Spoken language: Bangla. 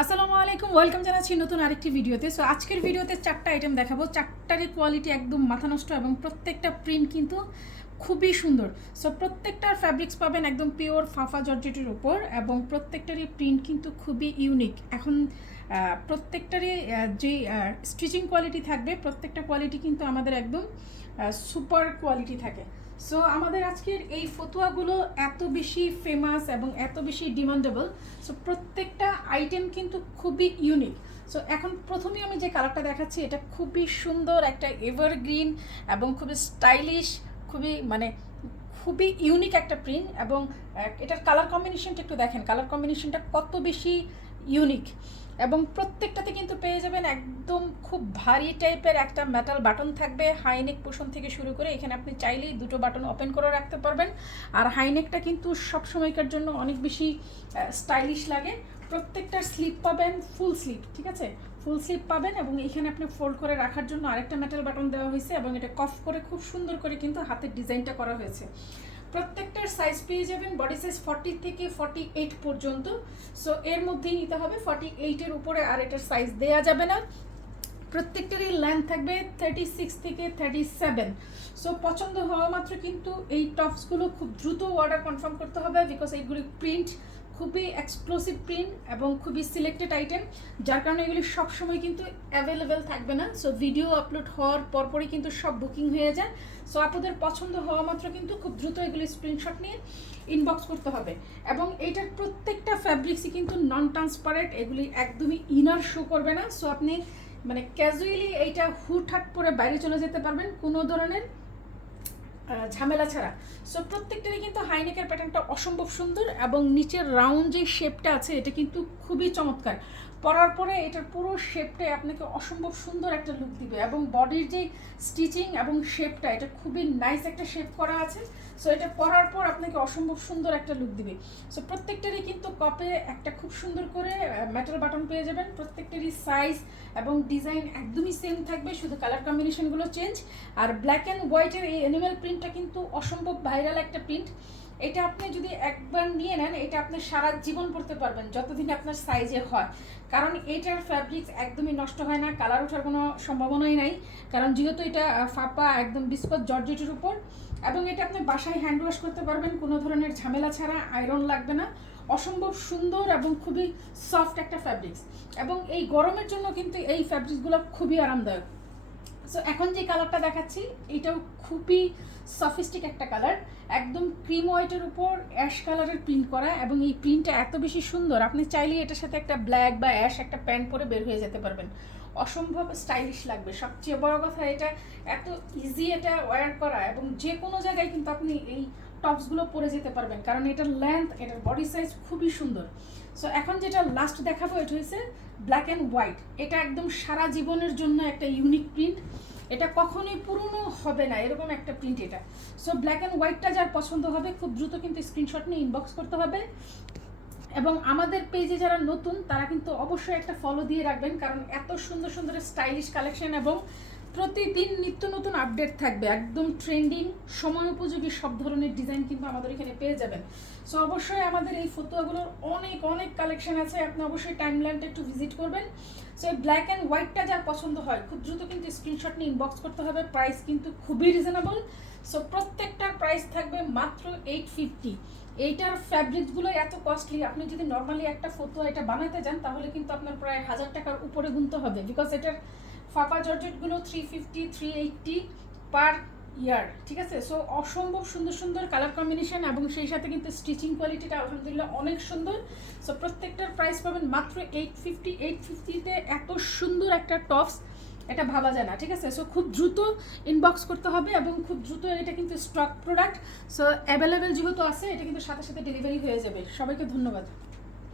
আসসালামু আলাইকুম, ওয়েলকাম জানাচ্ছি নতুন আরেকটি ভিডিওতে। সো আজকের ভিডিওতে 4টা আইটেম দেখাবো। 4টারই কোয়ালিটি একদম মাথা নষ্ট এবং প্রত্যেকটা প্রিন্ট কিন্তু খুবই সুন্দর। সো প্রত্যেকটার ফ্যাব্রিক্স পাবেন একদম পিওর ফাফা জর্জেটের উপর এবং প্রত্যেকটারই প্রিন্ট কিন্তু খুবই ইউনিক। এখন প্রত্যেকটারই যে স্টিচিং কোয়ালিটি থাকবে, প্রত্যেকটা কোয়ালিটি কিন্তু আমাদের একদম সুপার কোয়ালিটি থাকে। সো আমাদের আজকের এই ফতুয়াগুলো এত বেশি ফেমাস এবং এত বেশি ডিমান্ডেবল। সো প্রত্যেকটা আইটেম কিন্তু খুবই ইউনিক। সো এখন প্রথমে আমি যে কালারটা দেখাচ্ছি এটা খুবই সুন্দর একটা এভারগ্রিন এবং খুবই স্টাইলিশ, খুবই ইউনিক একটা প্রিন্ট। এবং এটার কালার কম্বিনেশনটা একটু দেখেন, কালার কম্বিনেশনটা কত বেশি ইউনিক। এবং প্রত্যেকটাতে কিন্তু পেয়ে যাবেন একদম খুব ভারী টাইপের একটা মেটাল বাটন থাকবে, হাইনেক পোষণ থেকে শুরু করে এখানে আপনি চাইলেই দুটো বাটন ওপেন করে রাখতে পারবেন। আর হাইনেকটা কিন্তু সব সময়কার জন্য অনেক বেশি স্টাইলিশ লাগে। প্রত্যেকটার স্লিপ পাবেন ফুল স্লিপ, ঠিক আছে, ফুল স্লিপ পাবেন। এবং এখানে আপনি ফোল্ড করে রাখার জন্য আরেকটা মেটাল বাটন দেওয়া হয়েছে এবং এটা কফ করে খুব সুন্দর করে কিন্তু হাতের ডিজাইনটা করা হয়েছে। প্রত্যেকটার সাইজ পেয়ে যাবেন বডি সাইজ 40 থেকে 48 পর্যন্ত। সো এর মধ্যেই নিতে হবে, 48-এর উপরে আর এটার সাইজ দেয়া যাবে না। প্রত্যেকটারই লেন্থ থাকবে 36 থেকে 37। সো পছন্দ হওয়া মাত্র কিন্তু এই টপসগুলো খুব দ্রুত অর্ডার কনফার্ম করতে হবে, বিকজ এইগুলি প্রিন্ট খুবই এক্সক্লুসিভ প্রিন্ট এবং খুবই সিলেক্টেড আইটেম, যার কারণে এগুলি সবসময় কিন্তু অ্যাভেলেবেল থাকবে না। সো ভিডিও আপলোড হওয়ার পরপরই কিন্তু সব বুকিং হয়ে যায়। সো আপনাদের পছন্দ হওয়া মাত্র কিন্তু খুব দ্রুত এগুলি স্ক্রিনশট নিয়ে ইনবক্স করতে হবে। এবং এইটার প্রত্যেকটা ফ্যাব্রিক্সই কিন্তু নন ট্রান্সপারেন্ট, এগুলি একদমই ইনার শো করবে না। সো আপনি ক্যাজুয়ালি এইটা হুটহাট পরে বাইরে চলে যেতে পারবেন কোনো ধরনের ঝামেলা ছাড়া। সো প্রত্যেকটারই কিন্তু হাইনেকের প্যাটার্নটা অসম্ভব সুন্দর এবং নিচের রাউন্ড যে শেপটা আছে এটা কিন্তু খুবই চমৎকার। পরার পরে এটার পুরো শেপটাই আপনাকে অসম্ভব সুন্দর একটা লুক দিবে এবং বডির যে স্টিচিং এবং শেপটা এটা খুবই নাইস একটা শেপ করা আছে। সো এটা পরার পর আপনাকে অসম্ভব সুন্দর একটা লুক দিবে। সো প্রত্যেকটারই কিন্তু কপে একটা খুব সুন্দর করে মেটাল বাটন পেয়ে যাবেন। প্রত্যেকটারই সাইজ এবং ডিজাইন একদমই সেম থাকবে, শুধু কালার কম্বিনেশনগুলো চেঞ্জ। আর ব্ল্যাক অ্যান্ড হোয়াইটের এই অ্যানিমাল প্রিন্টটা কিন্তু অসম্ভব ভাইরাল একটা প্রিন্ট। এটা আপনি যদি একবার নিয়ে নেন এটা আপনি সারা জীবন পরতে পারবেন, যতদিন আপনার সাইজে হয়। কারণ এটার ফ্যাব্রিক্স একদমই নষ্ট হয় না, কালার ওঠার কোনো সম্ভাবনাই নাই, কারণ যেহেতু এটা ফাপা একদম বিস্কট জর্জেটের উপর। এবং এটা আপনি বাসায় হ্যান্ড ওয়াশ করতে পারবেন কোনো ধরনের ঝামেলা ছাড়া, আয়রন লাগবে না। অসম্ভব সুন্দর এবং খুবই সফট একটা ফ্যাব্রিক্স এবং এই গরমের জন্য কিন্তু এই ফ্যাব্রিক্সগুলো খুবই আরামদায়ক। সো এখন যে কালারটা দেখাচ্ছি এটাও খুবই সফিস্টিক একটা কালার, একদম ক্রিম হোয়াইটের উপর অ্যাশ কালারের প্রিন্ট করা এবং এই প্রিন্টটা এত বেশি সুন্দর আপনি চাইলেই এটার সাথে একটা ব্ল্যাক বা অ্যাশ একটা প্যান্ট পরে বের হয়ে যেতে পারবেন, অসম্ভব স্টাইলিশ লাগবে। সবচেয়ে বড় কথা এটা এত ইজি এটা ওয়্যার করা এবং যে কোনো জায়গায় কিন্তু আপনি এই টপসগুলো পরে যেতে পারবেন, কারণ এটার লেন্থ এটার বডি সাইজ খুবই সুন্দর। সো এখন যেটা লাস্ট দেখাবো এটা হচ্ছে ব্ল্যাক অ্যান্ড হোয়াইট। এটা একদম সারা জীবনের জন্য একটা ইউনিক প্রিন্ট, এটা কখনোই পুরনো হবে না এরকম একটা প্রিন্ট এটা। সো ব্ল্যাক অ্যান্ড হোয়াইটটা যার পছন্দ হবে খুব দ্রুত কিন্তু স্ক্রিনশট নিয়ে ইনবক্স করতে হবে। এবং আমাদের পেজে যারা নতুন তারা কিন্তু অবশ্যই একটা ফলো দিয়ে রাখবেন, কারণ এত সুন্দর সুন্দর স্টাইলিশ কালেকশন এবং প্রতিদিন নিত্য নতুন আপডেট থাকবে, একদম ট্রেন্ডিং সময় উপযোগী সব ধরনের ডিজাইন কিন্তু আমাদের এখানে পেয়ে যাবেন। সো অবশ্যই আমাদের এই ফতুয়াগুলোর অনেক অনেক কালেকশন আছে, আপনি অবশ্যই টাইমলাইনটা একটু ভিজিট করবেন। সো এই ব্ল্যাক অ্যান্ড হোয়াইটটা যার পছন্দ হয় খুব দ্রুত কিন্তু স্ক্রিনশট নিয়ে ইনবক্স করতে হবে। প্রাইস কিন্তু খুবই রিজনেবল। সো প্রত্যেকটার প্রাইস থাকবে মাত্র 850। এইটার ফ্যাব্রিক্সগুলো এত কস্টলি, আপনি যদি নর্মালি একটা ফতুয়া এটা বানাতে যান তাহলে কিন্তু আপনার প্রায় 1000 টাকার উপরে গুনতে হবে, বিকজ এটার ফাপা জর্জেটগুলো 350 380 পার ইয়ার, ঠিক আছে। সো অসম্ভব সুন্দর সুন্দর কালার কম্বিনেশন এবং সেই সাথে কিন্তু স্টিচিং কোয়ালিটিটা আলহামদুলিল্লাহ অনেক সুন্দর। সো প্রত্যেকটার প্রাইস পাবেন মাত্র 850। 850-তে এত সুন্দর একটা টপস এটা ভাবা যায় না, ঠিক আছে। সো খুব দ্রুত ইনবক্স করতে হবে এবং খুব দ্রুত এটা কিন্তু স্টক প্রোডাক্ট, সো অ্যাভেলেবেল যেহেতু আছে এটা কিন্তু সাথে সাথে ডেলিভারি হয়ে যাবে। সবাইকে ধন্যবাদ।